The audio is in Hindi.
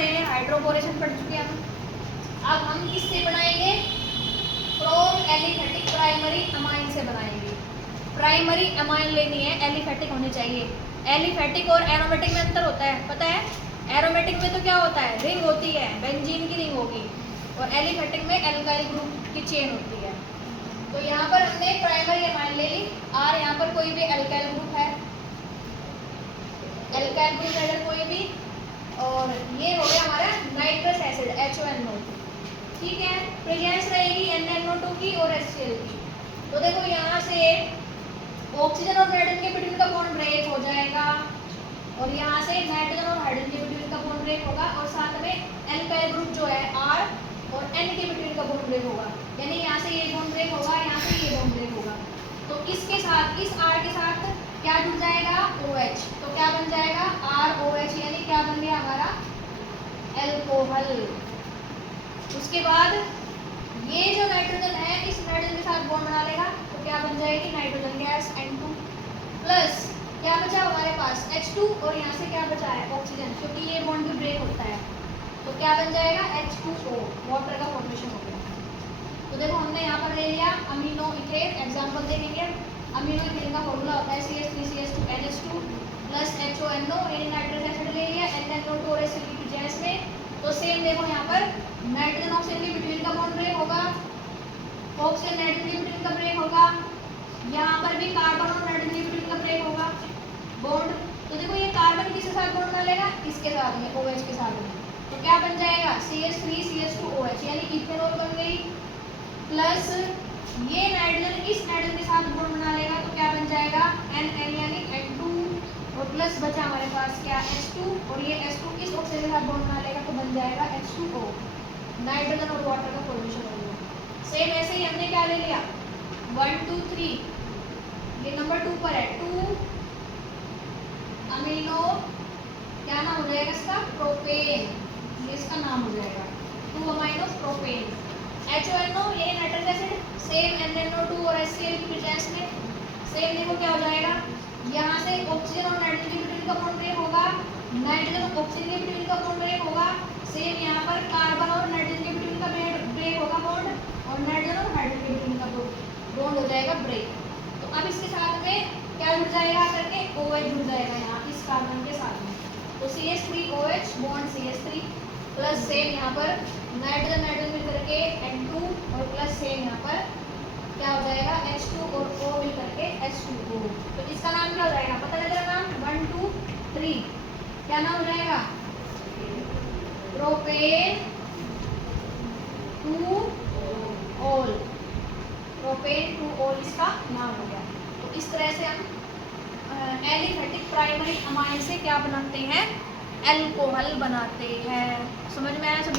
पढ़े हैं, हाइड्रोबोरेशन पढ़ चुके हैं हम। अब हम किससे बनाएंगे? फ्रॉम एलिफेटिक प्राइमरी अमाइन से बनाएंगे। प्राइमरी अमाइन लेनी है, एलिफेटिक होनी चाहिए। एलिफेटिक और एरोमेटिक में अंतर होता है, पता है? एरोमेटिक में तो क्या होता है, रिंग होती है, बेंजीन की रिंग होगी, और एलिफेटिक में एल्काइल ग्रुप की चेन होती है। तो यहाँ पर हमने प्राइमरी अमाइन ले ली। और यहाँ पर कोई भी एल्काइल ग्रुप है, एल्काइल ग्रुप है अगर कोई भी, और ये हो गया हमारा नाइट्रस एसिड HONO। ठीक है, प्रेजेंस रहेगी NNO2 की और HCl की। तो देखो यहाँ से ऑक्सीजन और नाइट्रोजन के बिटवीन का बॉन्ड ब्रेक हो जाएगा, और यहाँ से नाइट्रोजन और हाइड्रोजन के बिटवीन का बॉन्ड ब्रेक होगा, और साथ में एल्काइल ग्रुप जो है R और N के बिटवीन का बॉन्ड ब्रेक होगा। यानी यहाँ से ये बॉन्ड ब्रेक होगा, यहाँ से ये बॉन्ड ब्रेक होगा। तो इसके साथ, इस R के साथ क्या जुड़ जाएगा? OH। तो क्या बन जाएगा? ROH, यानी क्या बन गया हमारा? एल्कोहल। उसके बाद ये जो नाइट्रोजन है, इस नाइट्रोजन के साथ बॉन्ड बना लेगा, तो क्या बन जाएगी? नाइट्रोजन गैस N2 प्लस क्या बचा हमारे पास? H2, और यहाँ से क्या बचा है? ऑक्सीजन, क्योंकि ये बॉन्ड भी ब्रेक होता है। तो क्या बन जाएगा? H2O, वाटर का फॉर्मेशन हो गया। तो देखो हमने यहाँ पर ले लिया अमीनो इथेन। एग्जाम्पल देखेंगे। अमीनो इथेन का फॉर्मूला होता है CH3CH2NH2 प्लस HONO, यानी नाइट्रस एसिड ले लिया NNO2 और HCl की प्रेजेंस में। तो सेम देखो यहाँ पर नाइट्रोजन ऑक्सीजन के बिटवीन का बॉन्ड ब्रेक होगा, ऑक्सीजन नाइट्रोजन के बिटवीन का ब्रेक होगा, यहाँ पर भी कार्बन और नाइट्रोजन के बिटवीन का ब्रेक होगा बॉन्ड। तो देखो ये कार्बन किसके साथ बॉन्ड बना लेगा? इसके साथ में, OH के साथ में। तो क्या बन जाएगा? CH3CH2OH, यानी इथेनॉल बन गई। प्लस ये नाइट्रोजन इस नाइट्रोजन के साथ बॉन्ड बना लेगा, तो क्या बन जाएगा? NN, यानी N2, और प्लस बचा हमारे पास क्या? H2, और ये H2 इस ऑक्सीजन के साथ बॉन्ड बना लेगा, तो बन जाएगा H2O। नाइट्रोजन और वाटर का फॉर्मेशन हो गया। सेम ऐसे ही हमने क्या ले लिया? 1 2 3, ये नंबर 2 पर है, 2 अमीनो, क्या नाम हो जाएगा इसका? प्रोपेन, ये इसका नाम हो जाएगा 2 अमीनो प्रोपेन। HONO, ये नाइट्रस एसिड, सेम NNO2 और HCl की प्रेजेंस में। सेम देखो क्या हो जाएगा, यहाँ से ऑक्सीजन और नाइट्रोजन के बिटवीन का बॉन्ड ब्रेक होगा, नाइट्रोजन और ऑक्सीजन के बिटवीन का बॉन्ड ब्रेक होगा। सेम यहाँ पर कार्बन और नाइट्रोजन के बिटवीन का ब्रेक होगा बॉन्ड, और नाइट्रोजन और हाइड्रोजन के बिटवीन का बॉन्ड हो जाएगा ब्रेक। तो अब इसके साथ में क्या जुड़ जाएगा करके? OH जुड़ जाएगा यहाँ इस कार्बन के साथ में। तो CH3OH bond CH3 plus same यहाँ पर नाइट्रोजन नाइट्रोजन मिल करके N2, और प्लस सेम यहाँ पर क्या हो जाएगा? H2 और O मिल करके H2O। तो इसका नाम क्या हो जाएगा? पता लग रहा नाम? 1 2 3 क्या नाम हो जाएगा? Propane 2 all. प्रोपेन 2 ऑल इसका नाम हो गया। तो इस तरह से हम एलिफेटिक प्राइमरी अमाइन से क्या बनाते हैं? एल्कोहल बनाते हैं। समझ में आया सभी?